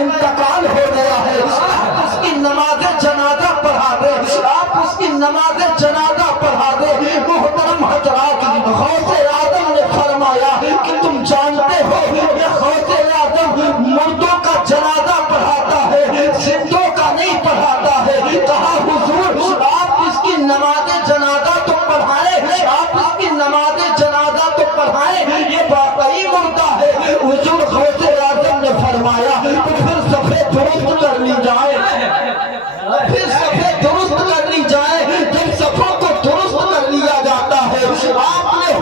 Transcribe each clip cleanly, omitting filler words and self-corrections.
انتقال ہو گیا ہے، آپ اس کی نماز جنازہ پڑھا دے، آپ اس کی نماز جنازہ پڑھا دے۔ محترم حضرات، غوث اعظم نے فرمایا کہ تم جانتے ہو یہ غوث اعظم مردوں کا جنازہ پڑھاتا ہے، زندوں کا نہیں پڑھاتا ہے۔ کہا حضور آپ اس کی نماز جنازہ تو پڑھائیں، آپ اس کی نماز جنازہ تو پڑھائیں، یہ واقعی مردہ ہے۔ حضور غوث اعظم نے فرمایا تو پھر صفحے درست کر لی جائے، پھر صفحے درست کر لی جائے۔ جب صفوں کو درست کر لیا جاتا ہے، آپ نے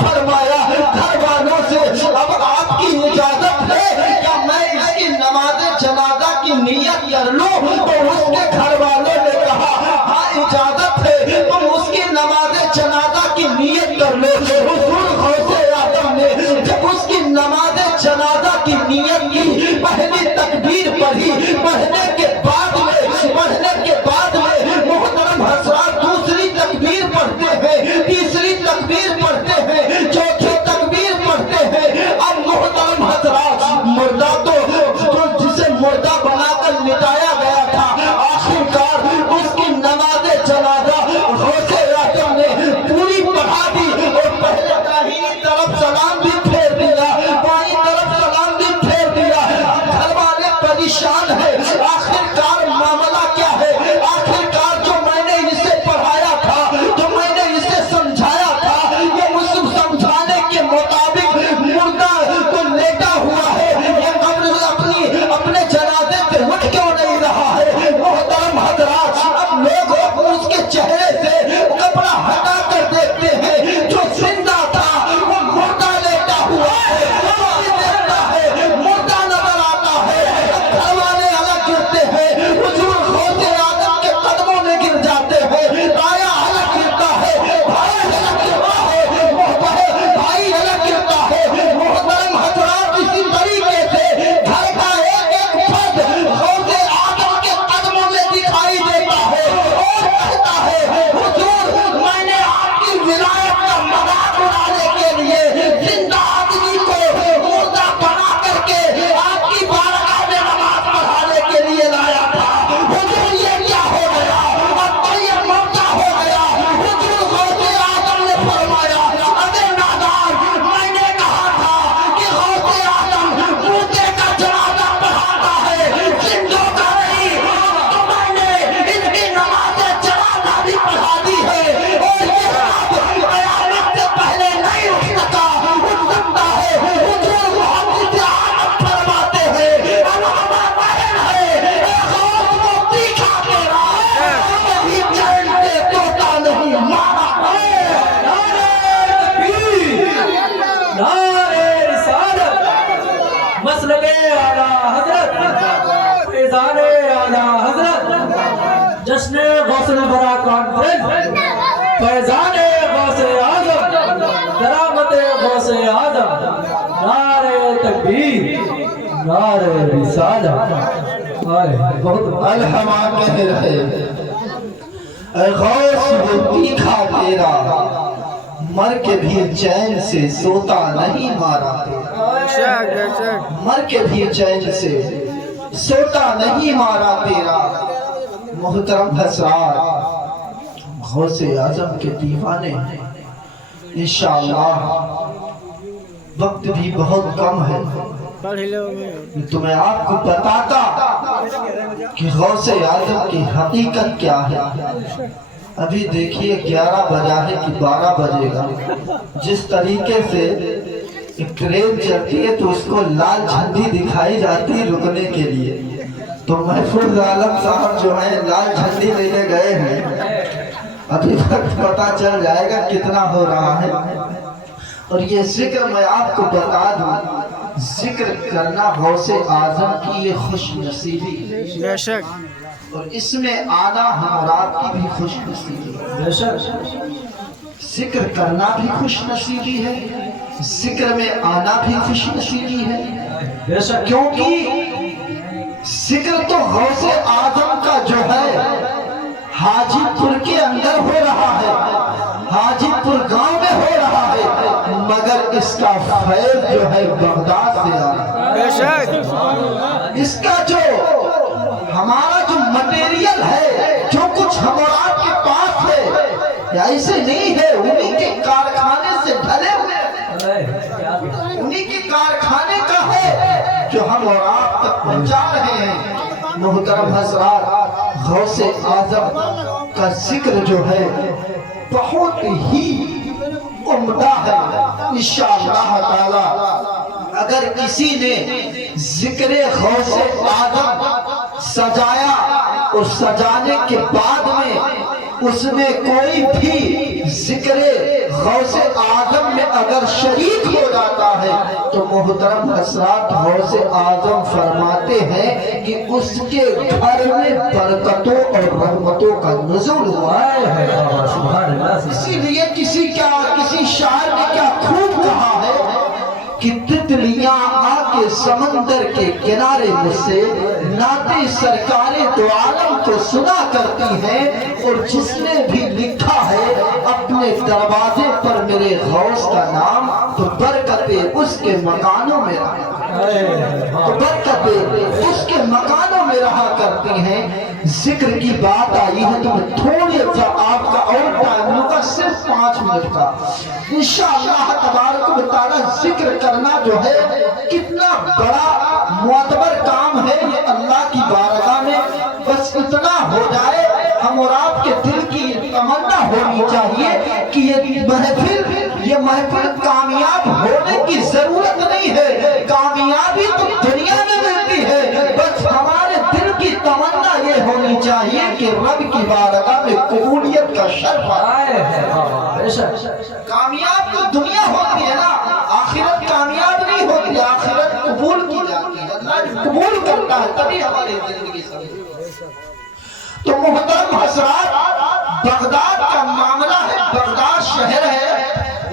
فرمایا گھر والوں سے اب آپ کی اجازت ہے کیا میں اس کی نماز جنازہ کی نیت کر لوں؟ تو اس کے گھر والوں نے کہا ہاں اجازت ہے، تم اس کی نماز جنازہ کی نیت کر لو۔ حضور غوث اعظم نے جب اس کی نماز جنازہ کی نیت کی، پہلی تکبیر پڑھی، پڑھنے کے بعد میں محترم حضرات دوسری تکبیر پڑھتے ہیں، تیسری تکبیر پڑھتے ہیں، چوتھی تکبیر پڑھتے ہیں۔ اب محترم حضرات مردہ تو جسے مردہ بنا کر لٹایا گیا تھا، آخرکار اس کی نماز جنازہ غوث اعظم نے پوری پڑھا دی، اور پہلے داہنی طرف سلام بھی پھیر دیا، بائیں طرف سلام بھی پھیر دیا۔ گھر والے پریشان ہیں، آخرکار معاملہ کیا ہے؟ آخرکار جو میں نے اسے پڑھایا تھا، جو میں نے اسے سمجھایا تھا، یہ اس سمجھانے کے مطابق مردہ تو لیٹا ہوا ہے، یہ قبر اپنے جنازے سے اٹھ کیوں نہیں رہا ہے؟ محترم حضرات اب لوگ اس کے چہرے سے کپڑا ہٹا کر دیکھتے ہیں، جو زندہ تھا وہ مردہ لیٹا ہوا ہے، دیکھتا ہے مردہ نظر آتا ہے۔ گھر والے الگ گرتے ہیں، حضور غوث اعظم کے قدموں میں گر جاتے ہیں، آیا الگ گرتا ہے، بھائی الگ گرتا ہے، بھائی الگ گرتا ہے۔ محترم حضرات اسی طریقے سے گھر کا ایک فرد غوث اعظم کے قدموں میں دکھائی دیتا ہے اور کہتا ہے حضور میں نے آپ کی ولایت کا مذاق اڑانے کے لیے زندہ آدمی کو مردہ بنا کر کے آپ کی بارگاہ میں نماز پڑھانے کے لیے لایا تھا۔ حضور یہ کیا ہو گیا؟ اب تو یہ مردہ ہو گیا۔ حضور غوث اعظم نے فرمایا ارے نادان، میں نے کہا تھا کہ غوث اعظم مردے کا جنازہ پڑھاتا ہے، زندوں کا نہیں، تو میں نے اس کی نماز جنازہ بھی پڑھا دی ہے، اور یہ سب قیامت سے پہلے نہیں اٹھ سکا، اٹھ سکتا ہے۔ حضور محمد اعظم فرماتے ہیں علامہ بہن ہے اے غوث کو تیکھا تیرا، کبھی چین سے توتا نہیں مارا۔ نعرہ رسالت، مسلک اعلیٰ حضرت، فیضان اعلیٰ حضرت، جشن غوث الورا کانفرنس، فیضان غوث اعظم، کرامت غوث اعظم، نعرہ تکبیر، نعرہ رسالت۔ بہت الحمد کہہ رہے اے غوث وہ تیکھا تیرا، مر کے بھی چین سے سوتا نہیں مارا تیرا، مر کے بھی چین سے سوتا نہیں مارا تیرا۔ محترم حضرات غوث اعظم کے دیوانے انشاءاللہ وقت بھی بہت کم ہے، تو میں آپ کو بتاتا کہ غوث اعظم کی حقیقت کیا ہے۔ ابھی دیکھیے 11 بجا ہے کہ 12 بجے گا، جس طریقے سے ایک ٹرین چلتی ہے تو اس کو لال جھنڈی دکھائی جاتی ہے رکنے کے لیے، تو محفوظ عالم صاحب جو ہیں لال جھنڈی لینے گئے ہیں، ابھی وقت پتہ چل جائے گا کتنا ہو رہا ہے۔ اور یہ ذکر میں آپ کو بتا دوں، ذکر کرنا غوث اعظم کی یہ خوش نصیبی ہے، بے شک، اور اس میں آنا ہمارا کی بھی خوش نصیبی ہے۔ بے شک، ذکر کرنا بھی خوش نصیبی ہے، ذکر میں آنا بھی خوش نصیبی ہے، بے شک، کیونکہ ذکر تو غوث اعظم کا جو ہے حاجی پور کے اندر ہو رہا ہے، حاجی پور گاؤں میں ہو رہا ہے، मगर इसका फैल जो है बगदाद से आया। इसका जो हमारा जो मटेरियल है, जो कुछ हम और आपके पास है, ऐसे नहीं है, उन्हीं के कारखाने से ढले हुए, उन्हीं के कारखाने का है जो हम और आप तक पहुंचा रहे हैं। मोहतरम हज़रात, गौसे आज़म का जिक्र जो है बहुत ही उम्दा है। इंशाअल्लाह ताला अगर किसी ने जिक्र गौसे आज़म सजाया और सजाने के बाद में उसमें कोई भी जिक्र गौसे आज़म में अगर शरीक हो जाता है तो मोहतरम हज़रात, गौसे आज़म फरमाते हैं कि उसके घर में बरकतों और रहमतों का नुज़ूल हुआ है। इसीलिए किसी शायर ने क्या खूब कहा है कि तितलियां आके समंदर के किनारे मुझसे नाते सरकारे दो आलम को सुना करती हैं, और जिसने भी लिखा है अपने दरवाजे पर मेरे गौस का नाम, तो बरकतें उसके मकानों में उसके मकानों में रहा करती हैं। जिक्र की बात आई है तो मैं थोड़ी सा आपका और टाइम लूंगा, सिर्फ 5 मिनट का। इंशाअल्लाह तबारक व तआला जिक्र करना जो है कितना बड़ा मुअतबर काम है ये अल्लाह की बारगाह में। बस इतना हो जाए, हम और आपके दिल की तमन्ना होनी चाहिए कि ये महफिल कामयाब होने की जरूरत नहीं है, कामयाबी तो दुनिया में मिलती है। बस हमारे दिल की तमन्ना ये होनी चाहिए कि रब की बारगाह में कबूलियत का शर्फ आए। कामयाब तो दुनिया होती है ना, आखिरत कामयाब नहीं होती, आखिरत कबूल की जाती है, अल्लाह कबूल करता है तभी हमारी जिंदगी सही। तो मोहतरम हज़रात, बगदाद का मामला है, बगदाद शहर है,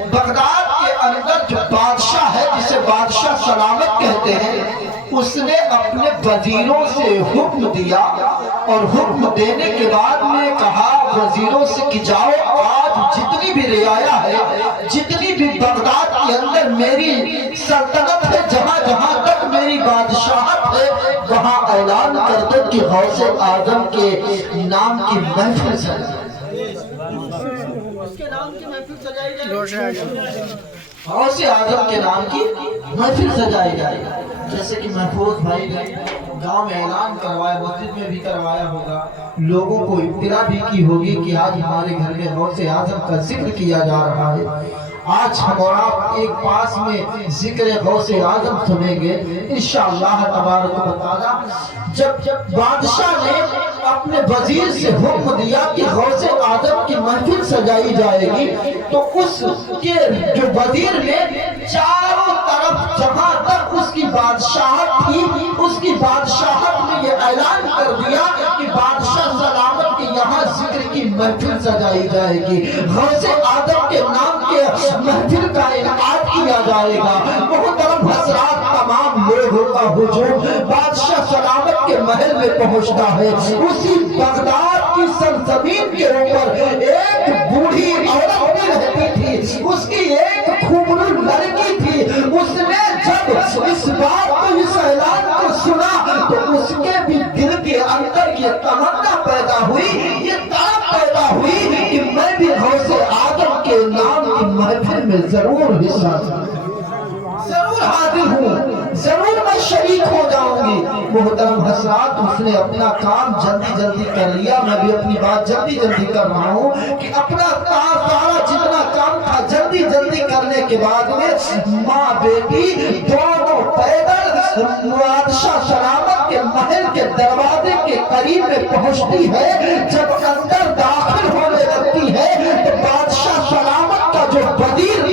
बगदाद के अंदर जो बादशाह है जिसे बादशाह सलामत कहते हैं, उसने अपने वजीरों से हुक्म दिया, और हुक्म देने के बाद में कहा वजीरों से कि जाओ आज जितनी भी रियाया है, जितनी भी बगदाद के अंदर मेरी सल्तनत है, जहां जहां तक मेरी बादशाहत है, वहां ऐलान कर दो कि गौसे आज़म के नाम की महफिल गौसे आज़म के नाम की महफिल सजाई जाएगी। जैसे कि महफूज भाई ने गांव में ऐलान करवाया, मस्जिद में भी करवाया होगा, लोगों को इत्तला भी की होगी कि आज हमारे घर में गौसे आज़म का जिक्र किया जा रहा है। आज हम और आप एक पास में जिक्र गौसे आज़म सुनेंगे इंशाअल्लाह तबारक व तआला। जब बादशाह ने अपने वजीर से हुक्म दिया कि गौसे आज़म की महफिल सजाई जाएगी, तो उसके जो वजीर ने चारों तरफ जहां तक उसकी बादशाहत थी, उसकी बादशाहत में ये ऐलान कर दिया कि बादशाह सलामत के यहाँ जिक्र की महफिल सजाई जाएगी, गौसे आज़म के नाम के महफिल का इनाद किया जाएगा। मोहतरम हज़रात, तमाम लोगों का हुजूम बादशाह सलामत के महल में पहुंचता है। उसी बगदाद की सरजमीन के ऊपर एक बूढ़ी औरत भी रहती थी, उसकी एक खूबसूरत लड़की थी। उसने जब इस बात को, इस ऐलान को सुना, तो उसके भी दिल के अंदर ये तमन्ना पैदा हुई, ये तड़प पैदा हुई कि मैं भी गौसे आज़म के नाम की महफिल में जरूर हिस्सा, जरूर हाजिर हूँ, जरूर मैं शरीक हो जाऊंगी। मोहतरम हज़रात, उसने अपना काम जल्दी जल्दी कर लिया। मैं भी अपनी बात जल्दी जल्दी कर रहा हूँ कि अपना सारा जितना काम था जल्दी जल्दी करने के बाद में माँ बेटी दोनों पैदल बादशाह सलामत के महल के दरवाजे के करीब में पहुंचती है। जब अंदर दाखिल होने लगती है तो बादशाह सलामत का जो वजीर